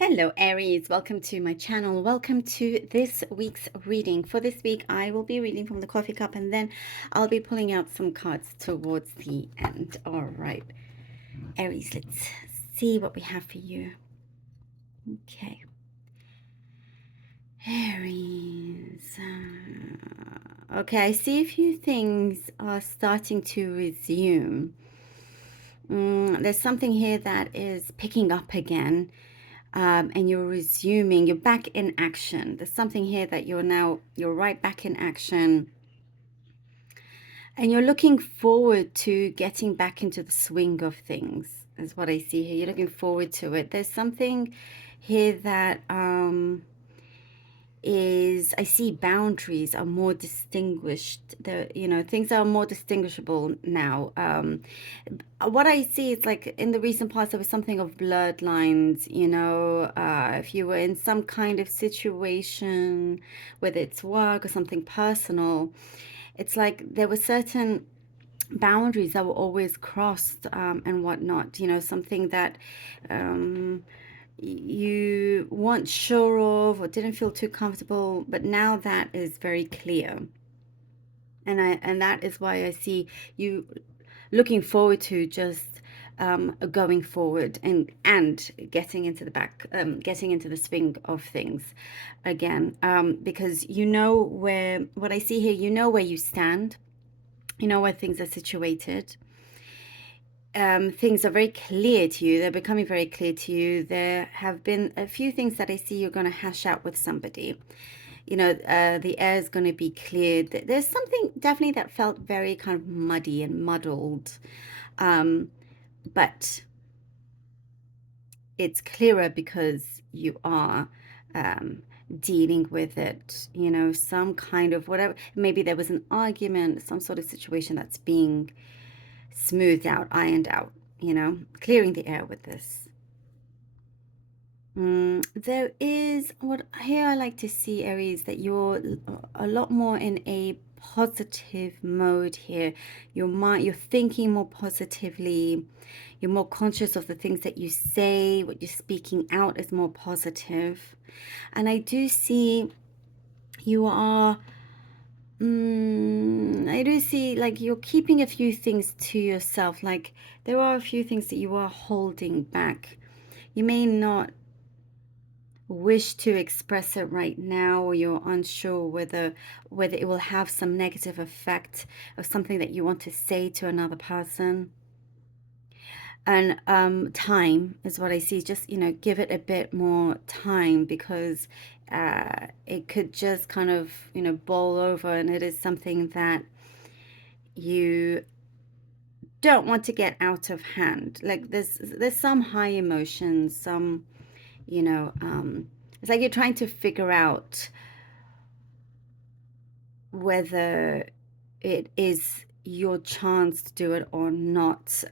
Hello Aries, welcome to my channel. Welcome to this week's reading. For this week, I will be reading from the coffee cup and then I'll be pulling out some cards towards the end. All right, Aries, let's see what we have for you. Okay. Aries. Okay, I see a few things are starting to resume. There's something here that is picking up again. And you're resuming, you're back in action. There's something here that you're right back in action. And you're looking forward to getting back into the swing of things, is what I see here. You're looking forward to it. There's something here that I see boundaries are more distinguished. Things are more distinguishable now. What I see is like in the recent past, there was something of bloodlines, if you were in some kind of situation, whether it's work or something personal, it's like there were certain boundaries that were always crossed, and whatnot, something that, you weren't sure of or didn't feel too comfortable, but now that is very clear. And that is why I see you looking forward to just going forward and getting into getting into the swing of things again, because what I see here, where you stand, where things are situated. Things are very clear to you. They're becoming very clear to you. There have been a few things that I see you're going to hash out with somebody. The air is going to be cleared. There's something definitely that felt very kind of muddy and muddled. But it's clearer because you are dealing with it, some kind of whatever. Maybe there was an argument, some sort of situation that's being smoothed out, ironed out, clearing the air with this. There is what here I like to see, Aries, that you're a lot more in a positive mode here. You're thinking more positively. You're more conscious of the things that you say. What you're speaking out is more positive. And I do see you are, I do see like you're keeping a few things to yourself. Like there are a few things that you are holding back. You may not wish to express it right now, or you're unsure whether it will have some negative effect of something that you want to say to another person. And time is what I see. Just give it a bit more time, because it could just kind of boil over, and it is something that you don't want to get out of hand. Like there's some high emotions, some it's like you're trying to figure out whether it is your chance to do it or not.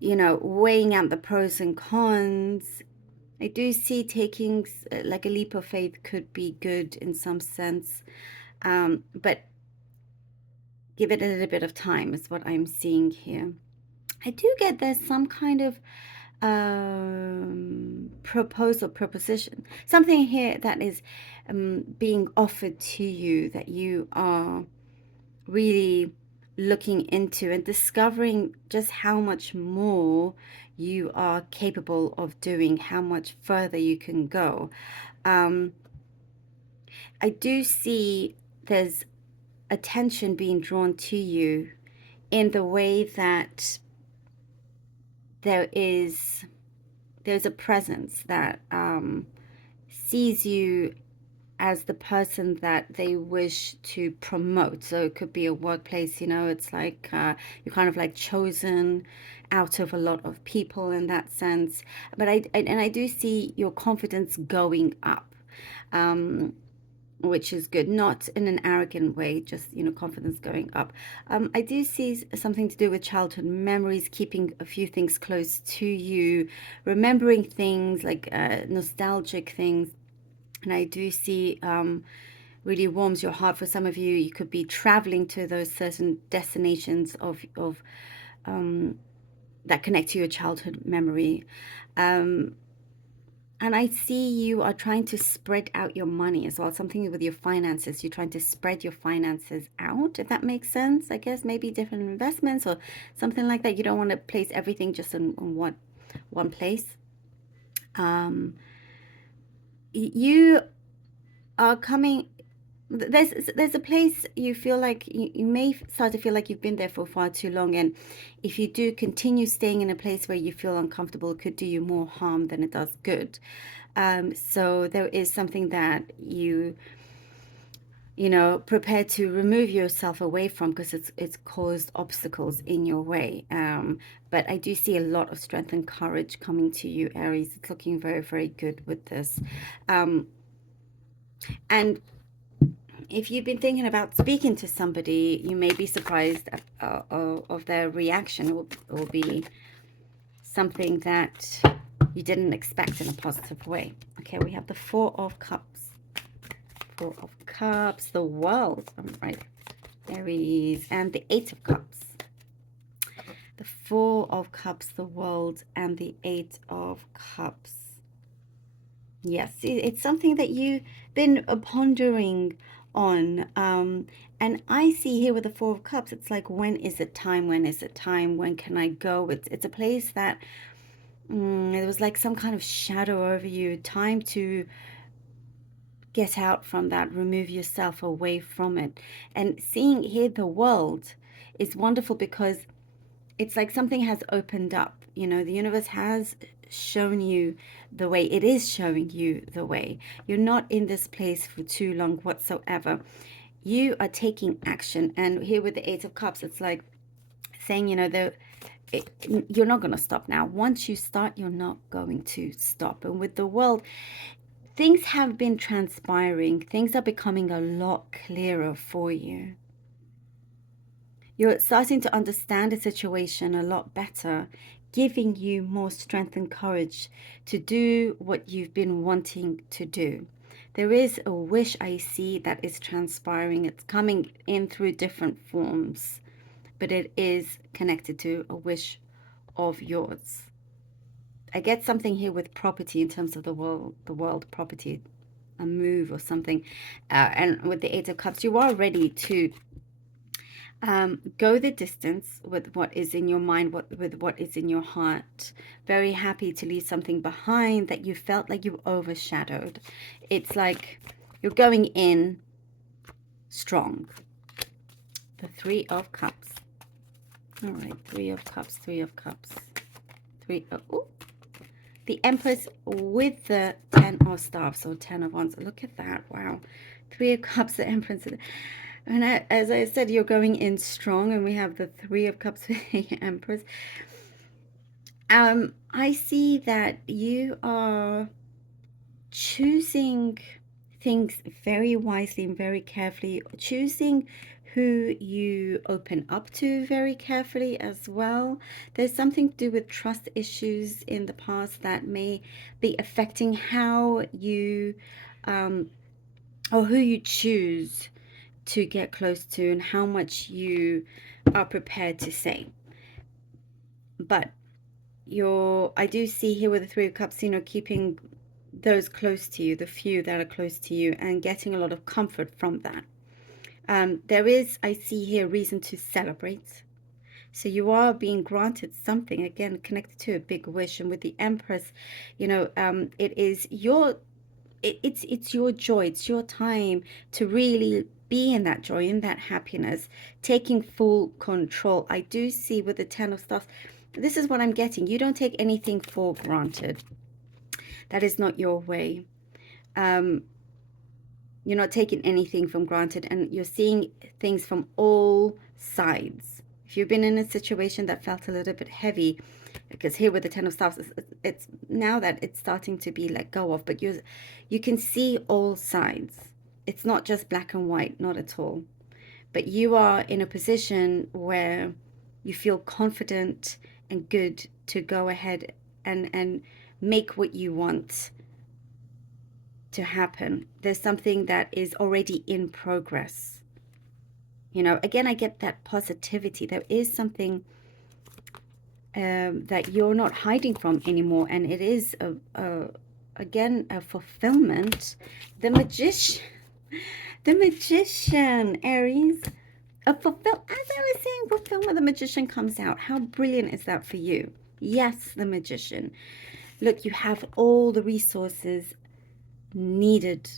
Weighing out the pros and cons. I do see taking like a leap of faith could be good in some sense, but give it a little bit of time is what I'm seeing here. I do get there's some kind of proposition, something here that is being offered to you, that you are really looking into and discovering just how much more you are capable of doing, how much further you can go. I do see there's attention being drawn to you in the way that there's a presence that sees you as the person that they wish to promote. So it could be a workplace, it's like you're kind of like chosen out of a lot of people in that sense. But I do see your confidence going up, which is good, not in an arrogant way, just confidence going up. I do see something to do with childhood memories, keeping a few things close to you, remembering things like nostalgic things. And I do see really warms your heart. For some of you, you could be traveling to those certain destinations of that connect to your childhood memory. And I see you are trying to spread out your money as well. Something with your finances. You're trying to spread your finances out, if that makes sense. I guess maybe different investments or something like that. You don't want to place everything just in one place. You are coming. There's a place you feel like you may start to feel like you've been there for far too long, and if you do continue staying in a place where you feel uncomfortable, it could do you more harm than it does good. So there is something that you know, prepare to remove yourself away from, because it's caused obstacles in your way. But I do see a lot of strength and courage coming to you, Aries. It's looking very, very good with this. And if you've been thinking about speaking to somebody, you may be surprised of their reaction. It will be something that you didn't expect in a positive way. Okay, we have the Four of Cups. Four of Cups, the World, right, Aries, and the Eight of Cups. The Four of Cups, the World, and the Eight of Cups. Yes, it's something that you've been pondering on. And I see here with the Four of Cups, it's like, when is it time? When is it time? When can I go? It's a place that it was like some kind of shadow over you. Time to get out from that, remove yourself away from it. And seeing here the World is wonderful, because it's like something has opened up. You know, the universe has shown you the way. It is showing you the way. You're not in this place for too long whatsoever. You are taking action. And here with the Eight of Cups, it's like saying, you know, you're not going to stop now. Once you start, you're not going to stop. And with the World, things have been transpiring. Things are becoming a lot clearer for you. You're starting to understand the situation a lot better, giving you more strength and courage to do what you've been wanting to do. There is a wish I see that is transpiring. It's coming in through different forms, but it is connected to a wish of yours. I get something here with property in terms of the world property, a move or something. And with the Eight of Cups, you are ready to go the distance with what is in your mind, with what is in your heart. Very happy to leave something behind that you felt like you overshadowed. It's like you're going in strong. The Three of Cups. All right, Three of Cups, Three of Cups. The Empress with the 10 of Staffs, or 10 of Wands. Look at that. Wow. Three of Cups, the Empress. And as I said, you're going in strong, and we have the Three of Cups with the Empress. I see that you are choosing things very wisely and very carefully, choosing who you open up to very carefully as well. There's something to do with trust issues in the past that may be affecting how you or who you choose to get close to, and how much you are prepared to say. But I do see here with the Three of Cups, you know, keeping those close to you, the few that are close to you, and getting a lot of comfort from that. There is, I see here, reason to celebrate. So you are being granted something, again, connected to a big wish. And with the Empress, you know, it is it's your joy. It's your time to really be in that joy, in that happiness, taking full control. I do see with the Ten of Staffs, this is what I'm getting. You don't take anything for granted. That is not your way. You're not taking anything from granted, and you're seeing things from all sides. If you've been in a situation that felt a little bit heavy, because here with the Ten of Staffs, it's now that it's starting to be let go of, but you can see all sides. It's not just black and white, not at all. But you are in a position where you feel confident and good to go ahead and make what you want to happen. There's something that is already in progress. You know, again, I get that positivity. There is something that you're not hiding from anymore, and it is again, a fulfillment. The magician, the magician, Aries. As I was saying, fulfillment, the magician comes out. How brilliant is that for you? Yes, the magician. Look, you have all the resources needed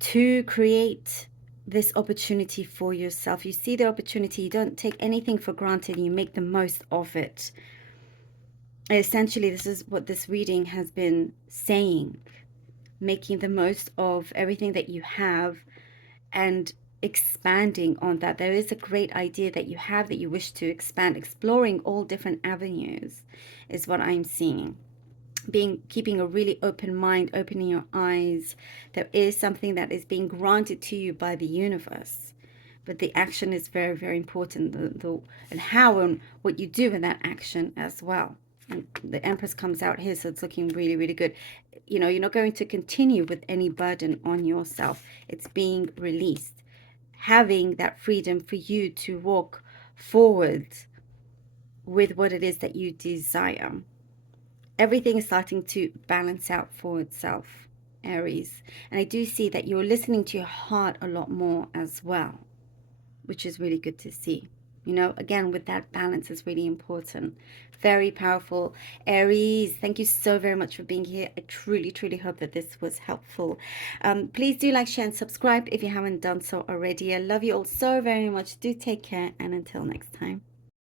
to create this opportunity for yourself. You see the opportunity, you don't take anything for granted, you make the most of it. Essentially, this is what this reading has been saying, making the most of everything that you have and expanding on that. There is a great idea that you have that you wish to expand, exploring all different avenues is what I'm seeing. Keeping a really open mind, opening your eyes. There is something that is being granted to you by the universe, but the action is very, very important. And how and what you do in that action as well. And the Empress comes out here, so it's looking really, really good. You know, you're not going to continue with any burden on yourself. It's being released. Having that freedom for you to walk forward with what it is that you desire. Everything is starting to balance out for itself, Aries. And I do see that you're listening to your heart a lot more as well, which is really good to see. You know, again, with that balance is really important. Very powerful. Aries, thank you so very much for being here. I truly, truly hope that this was helpful. Please do like, share, and subscribe if you haven't done so already. I love you all so very much. Do take care, and until next time.